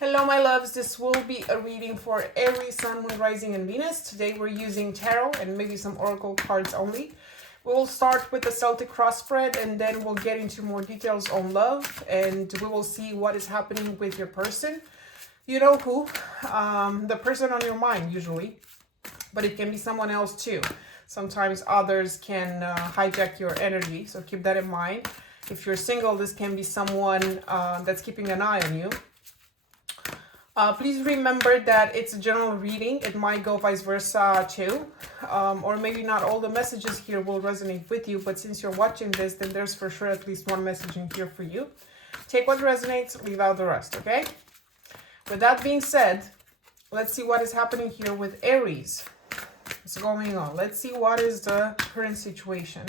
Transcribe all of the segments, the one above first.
Hello, my loves. This will be a reading for Aries, Sun, Moon, Rising, and Venus. Today we're using tarot and maybe some oracle cards only. We will start with the Celtic cross spread and then we'll get into more details on love and we will see what is happening with your person. You know who? The person on your mind usually, but it can be someone else too. Sometimes others can hijack your energy, so keep that in mind. If you're single, this can be someone that's keeping an eye on you. Please remember that it's a general reading. It might go vice versa too. Or maybe not all the messages here will resonate with you, but since you're watching this, then there's for sure at least one message in here for you. Take what resonates, leave out the rest, okay? With that being said, let's see what is happening here with Aries. What's going on? Let's see what is the current situation.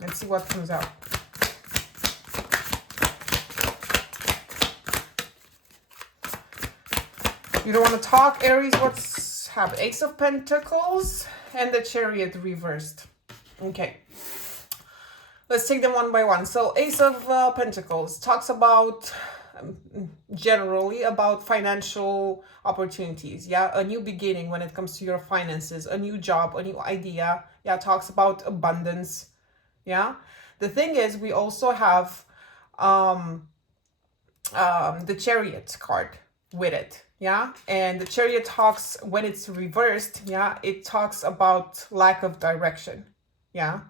Let's see what comes out. You don't want to talk, Aries. What's happening? Ace of Pentacles and the Chariot reversed. Okay. Let's take them one by one. So Ace of Pentacles talks about, generally, about financial opportunities. Yeah, a new beginning when it comes to your finances, a new job, a new idea. Yeah, talks about abundance. Yeah, the thing is, we also have the Chariot card with it. Yeah, and the Chariot talks, when it's reversed, yeah, it talks about lack of direction. Yeah,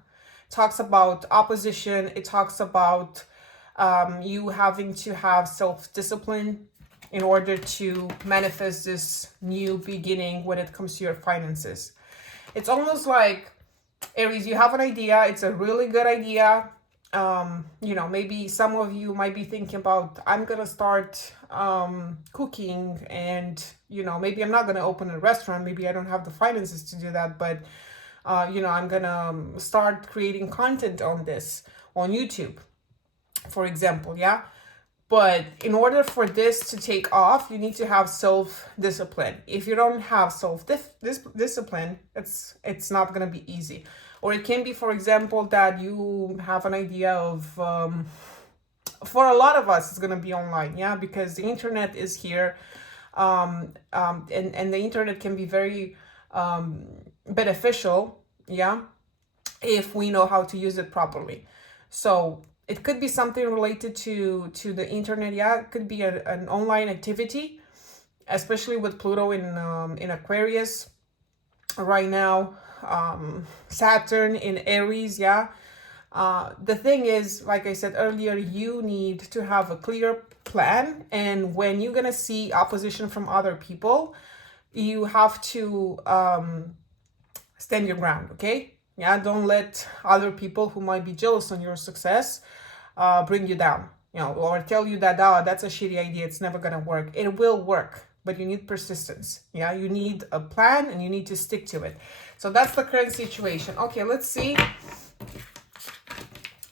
it talks about opposition. It talks about you having to have self-discipline in order to manifest this new beginning when it comes to your finances. It's almost like, Aries, you have an idea. It's a really good idea. You know, maybe some of you might be thinking about, I'm going to start cooking and, you know, maybe I'm not going to open a restaurant. Maybe I don't have the finances to do that, but, you know, I'm going to start creating content on this, on YouTube, for example. Yeah. But in order for this to take off, you need to have self-discipline. If you don't have self-discipline, it's not going to be easy. Or it can be, for example, that you have an idea of, for a lot of us, it's going to be online, yeah, because the internet is here, and the internet can be very beneficial, yeah, if we know how to use it properly. So it could be something related to the internet, yeah. It could be an online activity, especially with Pluto in Aquarius right now. Saturn in Aries, yeah. The thing is, like I said earlier, you need to have a clear plan, and when you're gonna see opposition from other people, you have to stand your ground, okay? Yeah, don't let other people who might be jealous on your success bring you down, you know, or tell you that, oh, that's a shitty idea, it's never gonna work. It will work, but you need persistence. Yeah, you need a plan and you need to stick to it. So that's the current situation. Okay, let's see.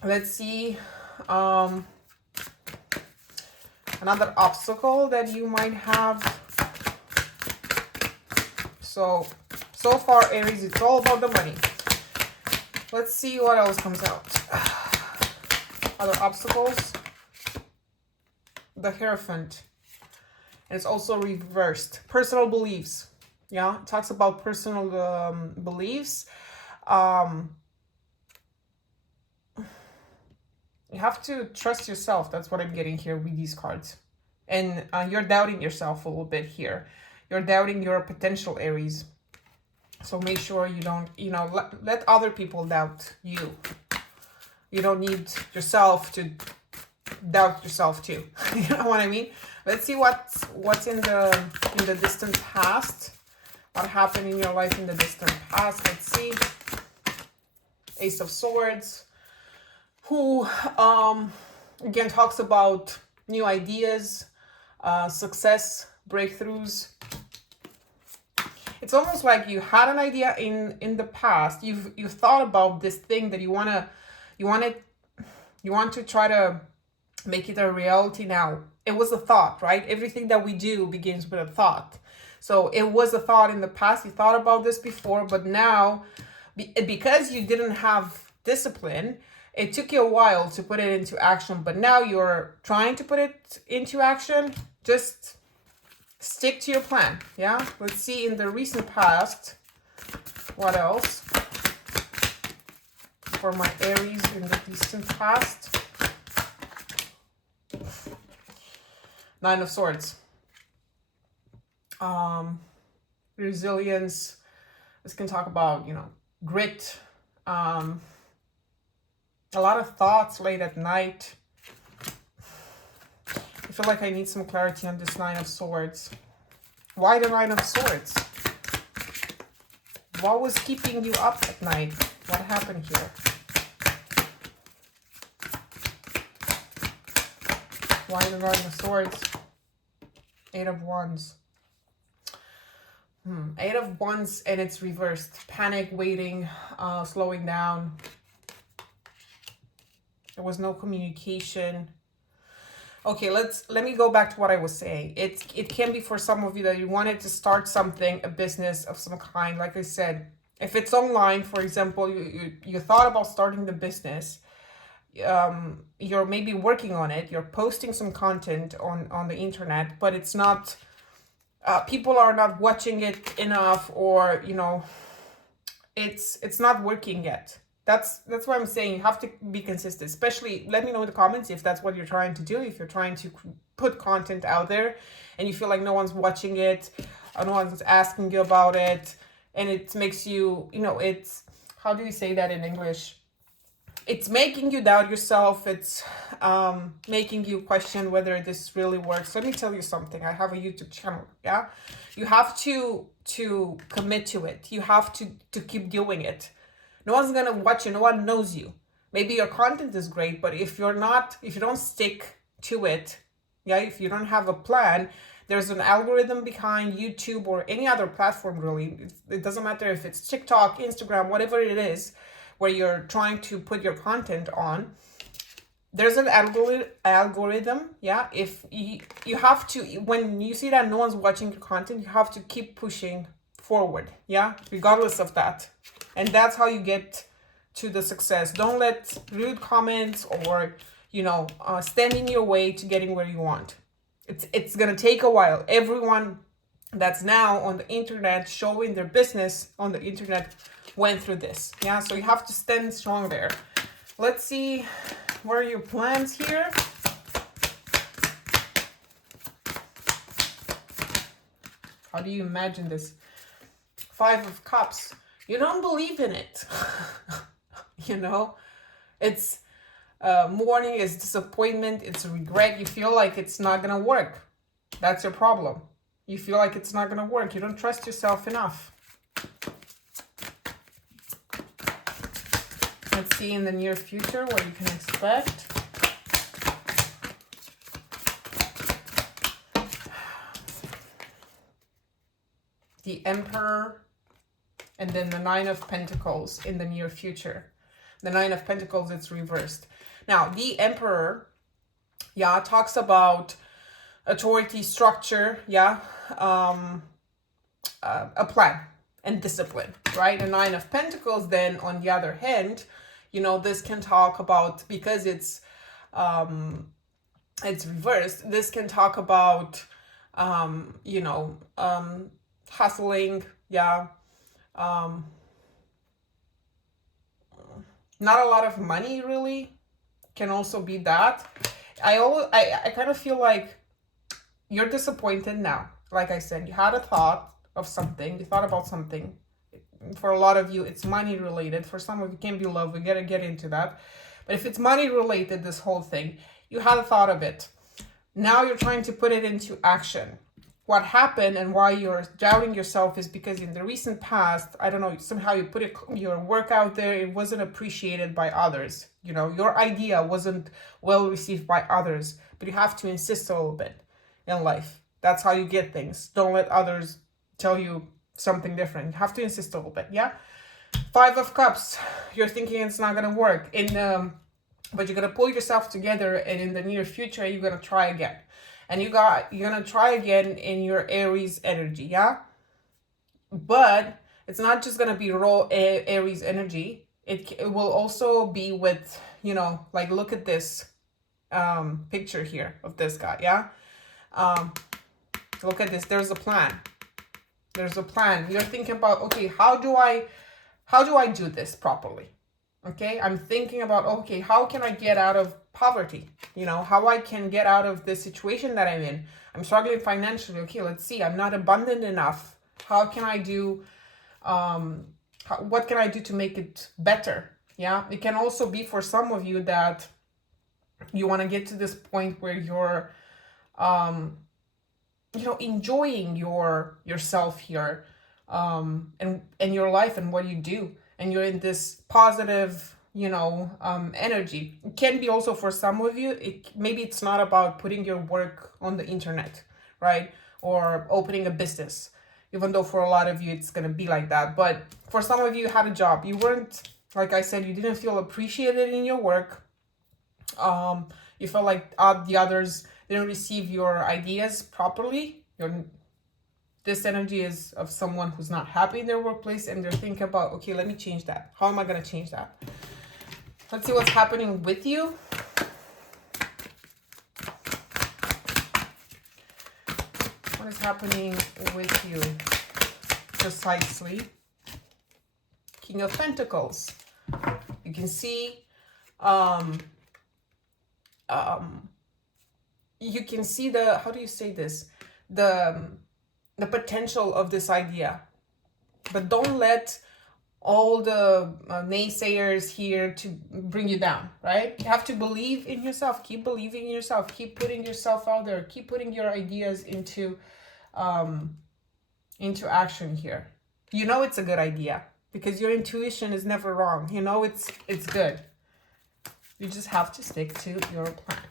Let's see another obstacle that you might have. So far, Aries, it's all about the money. Let's see what else comes out. Other obstacles. The Hierophant. And it's also reversed. Personal beliefs. Yeah, it talks about personal beliefs. You have to trust yourself. That's what I'm getting here with these cards. And you're doubting yourself a little bit here. You're doubting your potential, Aries. So make sure you don't, you know, let other people doubt you. You don't need yourself to doubt yourself too. You know what I mean? Let's see what's in the distant past. What happened in your life in the distant past? Let's see. Ace of Swords, who again talks about new ideas, success, breakthroughs. It's almost like you had an idea in the past. You've thought about this thing that you want to try to make it a reality now. It was a thought, right? Everything that we do begins with a thought. So it was a thought in the past. You thought about this before, but now, because you didn't have discipline, It took you a while to put it into action, but now you're trying to put it into action. Just stick to your plan. Yeah. Let's see in the recent past. What else? For my Aries in the distant past. Nine of Swords. Resilience. This can talk about, grit. A lot of thoughts late at night. I feel like I need some clarity on this Nine of Swords. Why the Nine of Swords? What was keeping you up at night? What happened here? Why the Nine of Swords? Eight of Wands. Eight of Wands and it's reversed. Panic, waiting, slowing down. There was no communication. Okay, let me go back to what I was saying. It can be for some of you that you wanted to start something, a business of some kind. Like I said, if it's online, for example, you thought about starting the business. You're maybe working on it. You're posting some content on the internet, but it's not. People are not watching it enough, or it's not working yet. That's why I'm saying you have to be consistent. Especially, let me know in the comments if that's what you're trying to do. If you're trying to put content out there and you feel like no one's watching it, or no one's asking you about it, and it makes you, it's, how do you say that in English? It's making you doubt yourself. It's making you question whether this really works. Let me tell you something. I have a YouTube channel. Yeah, you have to commit to it. You have to keep doing it. No one's gonna watch you. No one knows you. Maybe your content is great, but if you don't stick to it, yeah, if you don't have a plan, there's an algorithm behind YouTube or any other platform. Really, it doesn't matter if it's TikTok, Instagram, whatever it is, where you're trying to put your content on. There's an algorithm. Yeah, if you have to, when you see that no one's watching your content, you have to keep pushing forward. Yeah, regardless of that. And that's how you get to the success. Don't let rude comments or, stand in your way to getting where you want. It's going to take a while. Everyone that's now on the internet showing their business on the internet went through this. Yeah, so you have to stand strong there. Let's see, what are your plans here? How do you imagine this? Five of Cups. You don't believe in it. It's mourning, it's disappointment, it's regret. You feel like it's not gonna work. That's your problem. You feel like it's not gonna work. You don't trust yourself enough. Let's see in the near future what you can expect. The Emperor. And then the Nine of Pentacles in the near future. The Nine of Pentacles, it's reversed. Now, the Emperor, yeah, talks about authority, structure, yeah, a plan and discipline, right? The Nine of Pentacles, then, on the other hand, this can talk about, because it's reversed, this can talk about, hustling, yeah, not a lot of money, really, can also be that. I kind of feel like you're disappointed now. Like I said, you had a thought of something, you thought about something. For a lot of you, it's money related. For some of you, it can be love. We gotta get into that. But if it's money related, this whole thing, you had a thought of it. Now you're trying to put it into action. What happened and why you're doubting yourself is because in the recent past, I don't know, somehow you put your work out there, it wasn't appreciated by others. Your idea wasn't well received by others, but you have to insist a little bit in life. That's how you get things. Don't let others tell you something different. You have to insist a little bit, yeah? Five of Cups, you're thinking it's not gonna work. But you're gonna pull yourself together, and in the near future, you're gonna try again. And you're gonna try again in your Aries energy, yeah? But it's not just gonna be raw Aries energy. It will also be with, you know, like look at this picture here of this guy, yeah? Look at this, there's a plan. There's a plan. You're thinking about, okay, how do I do this properly? Okay, I'm thinking about, okay, how can I get out of poverty? You know, how I can get out of this situation that I'm in. I'm struggling financially. Okay, let's see. I'm not abundant enough. How can I do, what can I do to make it better? Yeah, it can also be for some of you that you want to get to this point where you're, you know, enjoying yourself here, and your life and what you do, and you're in this positive, you know, energy. It can be also for some of you, maybe it's not about putting your work on the internet, right, or opening a business, even though for a lot of you it's going to be like that. But for some of you, you had a job, you weren't, like I said, you didn't feel appreciated in your work. You felt like the others didn't receive your ideas properly. This energy is of someone who's not happy in their workplace, and they're thinking about, okay, let me change that. How am I going to change that? Let's see what's happening with you. What is happening with you precisely? King of Pentacles. You can see, you can see the, how do you say this? The potential of this idea. But don't let all the naysayers here to bring you down, right? You have to believe in yourself. Keep believing in yourself. Keep putting yourself out there. Keep putting your ideas into action here. You know it's a good idea because your intuition is never wrong. You know it's good. You just have to stick to your plan.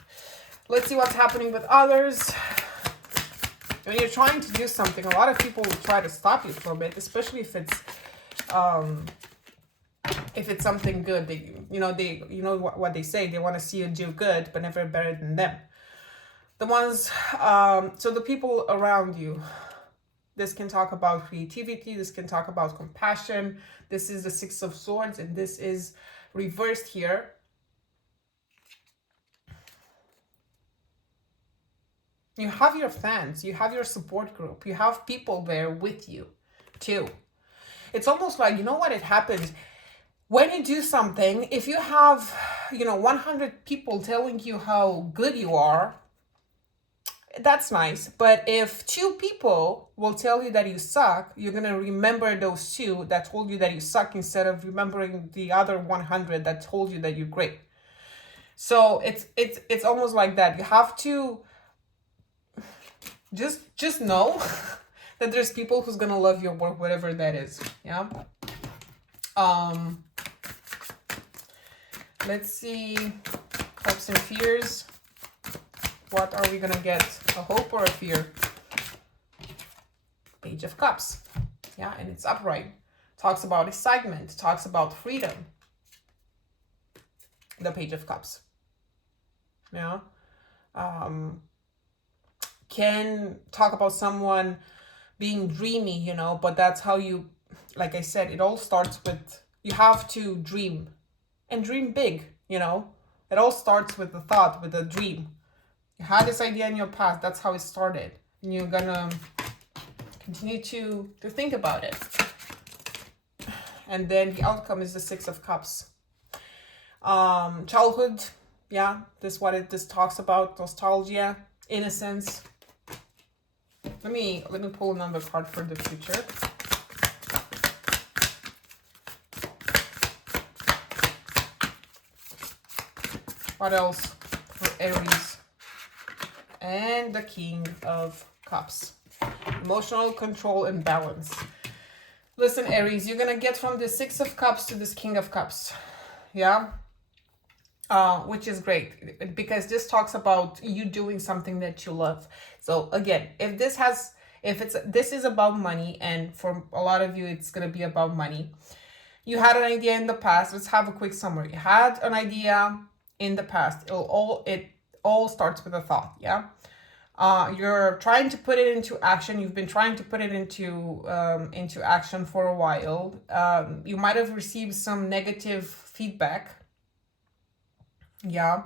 Let's see what's happening with others. When you're trying to do something, a lot of people will try to stop you from it, especially if it's something good. They what they say. They want to see you do good, but never better than them. The ones, so the people around you. This can talk about creativity. This can talk about compassion. This is the Six of Swords, and this is reversed here. You have your fans, you have your support group, you have people there with you too. It's almost like, you know what, it happens when you do something. If you have, 100 people telling you how good you are, that's nice. But if 2 people will tell you that you suck, you're going to remember those 2 that told you that you suck instead of remembering the other 100 that told you that you're great. So it's almost like that. You have to just know that there's people who's gonna love your work, whatever that is. Yeah. Let's see. Hopes and fears. What are we gonna get? A hope or a fear? Page of Cups. Yeah, and it's upright. Talks about excitement. Talks about freedom. The Page of Cups. Yeah. Can talk about someone being dreamy, but that's how you, like I said, it all starts with, you have to dream and dream big, It all starts with the thought, with a dream. You had this idea in your past, that's how it started. And you're gonna continue to think about it. And then the outcome is the Six of Cups. Childhood, yeah, this is what this talks about, nostalgia, innocence. Let me pull another card for the future. What else for Aries? And the King of Cups. Emotional control and balance. Listen, Aries, you're gonna get from the Six of Cups to this King of Cups. Yeah? Which is great because this talks about you doing something that you love. So again, if this is about money, and for a lot of you it's going to be about money. You had an idea in the past. Let's have a quick summary. You had an idea in the past. It all starts with a thought. Yeah. You're trying to put it into action. You've been trying to put it into action for a while. You might have received some negative feedback, yeah,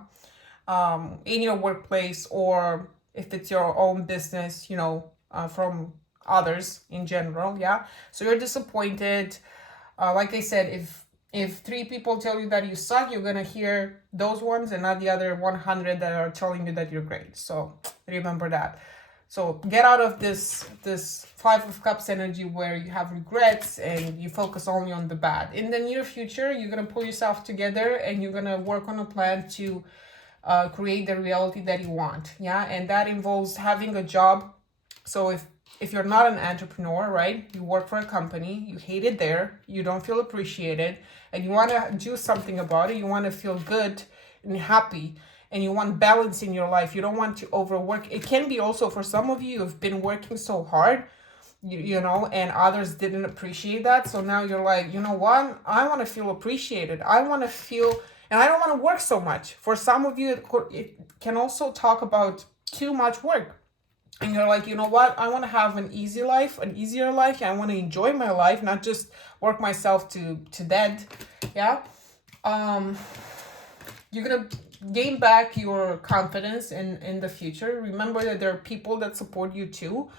in your workplace, or if it's your own business, you know, from others in general, yeah. So you're disappointed. Like I said, if 3 people tell you that you suck, you're gonna hear those ones and not the other 100 that are telling you that you're great. So remember that. So get out of this 5 of Cups energy where you have regrets and you focus only on the bad. In the near future, you're gonna pull yourself together and you're gonna work on a plan to create the reality that you want. Yeah, and that involves having a job. So if you're not an entrepreneur, right, you work for a company, you hate it there, you don't feel appreciated, and you want to do something about it, you want to feel good and happy, and you want balance in your life, you don't want to overwork. It can be also for some of you, you've been working so hard, you know, and others didn't appreciate that. So now you're like, you know what, I want to feel appreciated. I want to feel, and I don't want to work so much. For some of you, it can also talk about too much work. And you're like, you know what? I want to have an easy life, an easier life. I want to enjoy my life, not just work myself to dead. Yeah. You're gonna gain back your confidence in the future. Remember that there are people that support you too.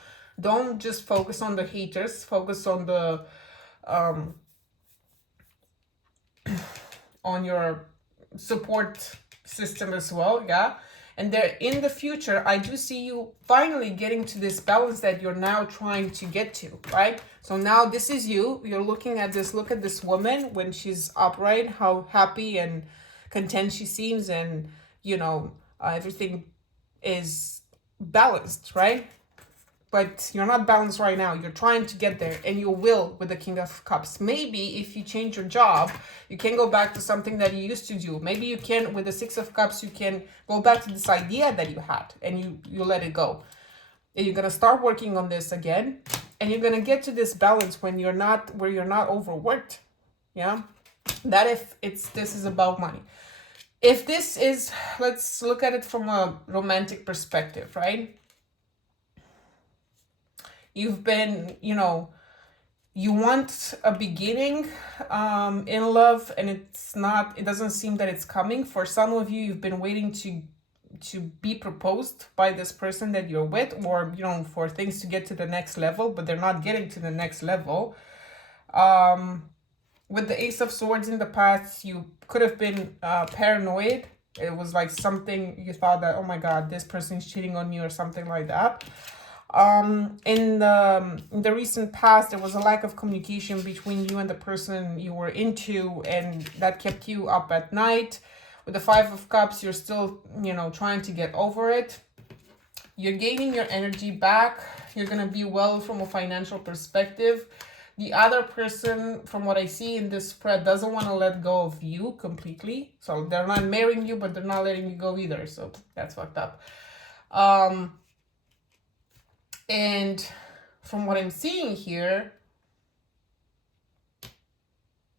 Don't just focus on the haters. Focus on the on your support system as well. Yeah. And there in the future, I do see you finally getting to this balance that you're now trying to get to, right? So now this is you. You're looking at this. Look at this woman when she's upright, how happy and content she seems, and you know, everything is balanced, right? But you're not balanced right now. You're trying to get there, and you will with the King of Cups. Maybe if you change your job, you can go back to something that you used to do. Maybe you can, with the 6 of Cups, you can go back to this idea that you had, and you let it go. And you're gonna start working on this again, and you're gonna get to this balance when you're not overworked. Yeah, that if this is about money. If this is, let's look at it from a romantic perspective, right? You've been, you know, you want a beginning in love, and it doesn't seem that it's coming. For some of you, you've been waiting to be proposed by this person that you're with, or, you know, for things to get to the next level, but they're not getting to the next level. With the Ace of Swords in the past, you could have been paranoid. It was like something you thought that, oh my God, this person's cheating on me or something like that. In the recent past, there was a lack of communication between you and the person you were into, and that kept you up at night. With the 5 of Cups, you're still, you know, trying to get over it. You're gaining your energy back. You're gonna be well from a financial perspective. The other person, from what I see in this spread, doesn't want to let go of you completely. So they're not marrying you, but they're not letting you go either. So that's fucked up. And from what I'm seeing here,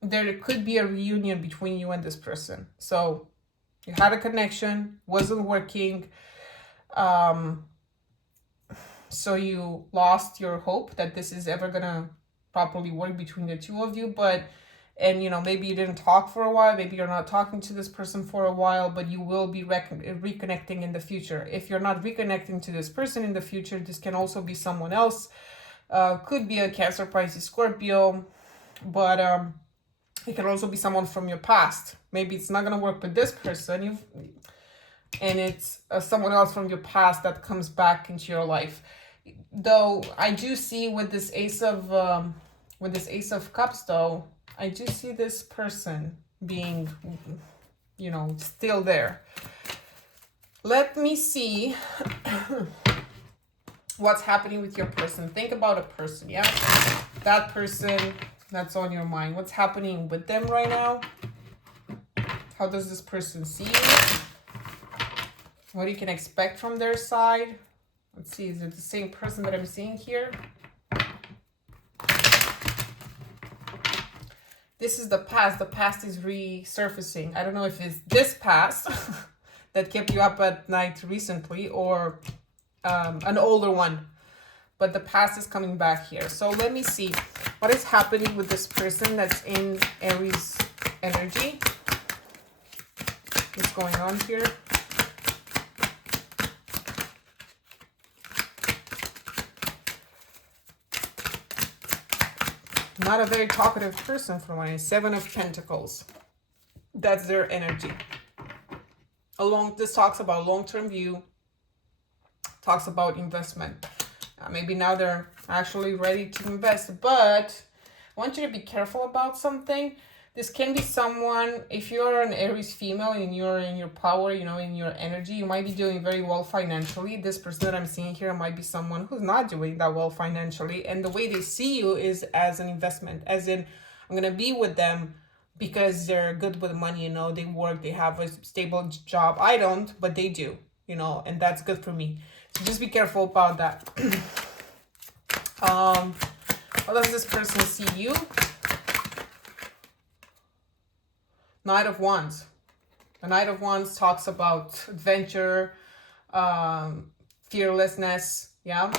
there could be a reunion between you and this person. So you had a connection, wasn't working. So you lost your hope that this is ever gonna properly work between the two of you. And you know, maybe you didn't talk for a while, maybe you're not talking to this person for a while, but you will be reconnecting in the future. If you're not reconnecting to this person in the future, this can also be someone else. Could be a Cancer, Pisces, Scorpio, but it can also be someone from your past. Maybe it's not gonna work with this person, and it's someone else from your past that comes back into your life. Though I do see with this Ace of Cups, though, I do see this person being, you know, still there. Let me see what's happening with your person. Think about a person, yeah? That person that's on your mind. What's happening with them right now? How does this person see you? What you can expect from their side? Let's see, is it the same person that I'm seeing here? This is the past. The past is resurfacing. I don't know if it's this past that kept you up at night recently, or an older one, but the past is coming back here. So let me see what is happening with this person that's in Aries energy. What's going on here? Not a very talkative person for one. Seven of Pentacles. That's their energy. This talks about long-term view. Talks about investment. Maybe now they're actually ready to invest. But I want you to be careful about something. This can be someone, if you're an Aries female and you're in your power, you know, in your energy, you might be doing very well financially. This person that I'm seeing here might be someone who's not doing that well financially. And the way they see you is as an investment, as in, I'm going to be with them because they're good with money, you know, they work, they have a stable job. I don't, but they do, you know, and that's good for me. So just be careful about that. How does this person see you? Knight of Wands. The Knight of Wands talks about adventure, fearlessness, yeah?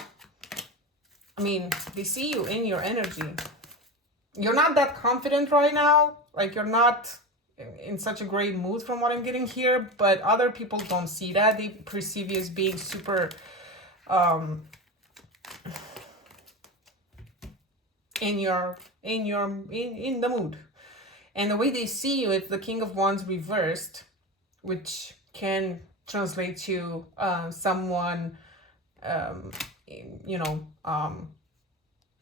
I mean, they see you in your energy. You're not that confident right now. Like, you're not in such a great mood from what I'm getting here, but other people don't see that. They perceive you as being super in the mood. And the way they see you, it's the King of Wands reversed, which can translate to someone, you know,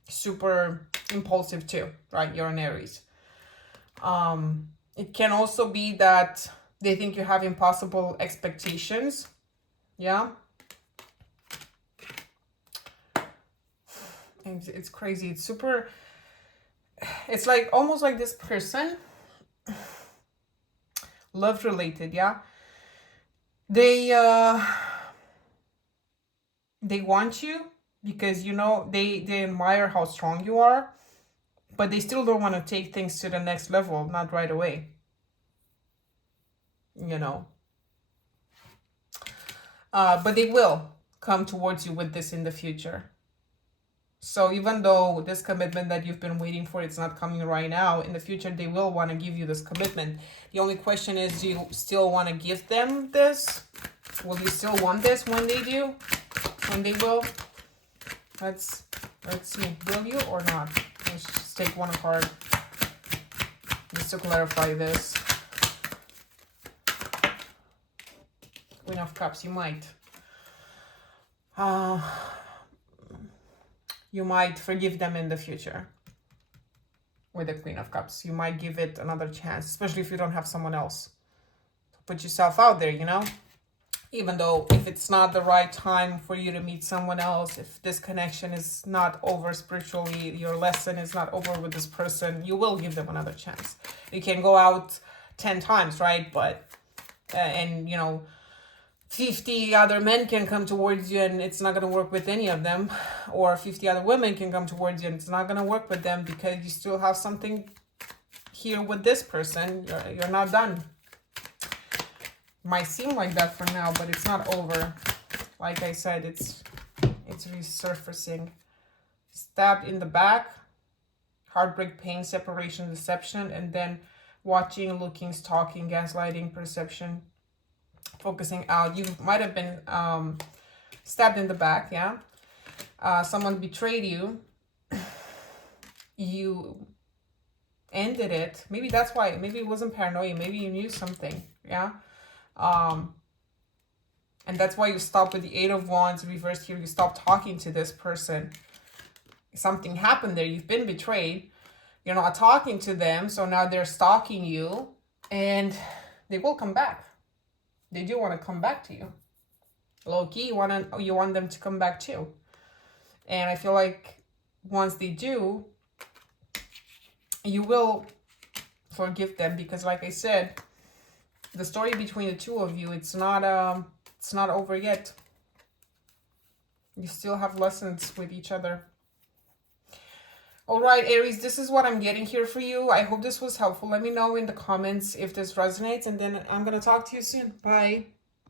super impulsive too, right? You're an Aries. It can also be that they think you have impossible expectations. Yeah. And it's crazy. It's super... It's like almost like this person, love related, yeah. They want you because, you know, they admire how strong you are, but they still don't want to take things to the next level, not right away. You know. But they will come towards you with this in the future. So even though this commitment that you've been waiting for, it's not coming right now, in the future they will want to give you this commitment. The only question is, do you still want to give them this? Will you still want this when they do? When they will? Let's see. Will you or not? Let's just take one card just to clarify this. Queen of Cups, you might. You might forgive them in the future with the Queen of Cups. You might give it another chance, especially if you don't have someone else. Put yourself out there, you know? Even though if it's not the right time for you to meet someone else, if this connection is not over spiritually, your lesson is not over with this person, you will give them another chance. You can go out 10 times, right? But, and you know, 50 other men can come towards you and it's not going to work with any of them. Or 50 other women can come towards you and it's not going to work with them because you still have something here with this person. You're not done. Might seem like that for now, but it's not over. Like I said, it's resurfacing. Stabbed in the back, heartbreak, pain, separation, deception, and then watching, looking, stalking, gaslighting, perception, focusing out. You might have been stabbed in the back, yeah? Someone betrayed you. You ended it. Maybe that's why. Maybe it wasn't paranoia. Maybe you knew something, yeah? And that's why you stopped with the Eight of Wands reversed here. You stopped talking to this person. Something happened there. You've been betrayed. You're not talking to them. So now they're stalking you. And they will come back. They do want to come back to you. Low-key, you want them to come back too. And I feel like once they do, you will forgive them. Because like I said, the story between the two of you, it's not over yet. You still have lessons with each other. All right, Aries, this is what I'm getting here for you. I hope this was helpful. Let me know in the comments if this resonates, and then I'm going to talk to you soon. Bye.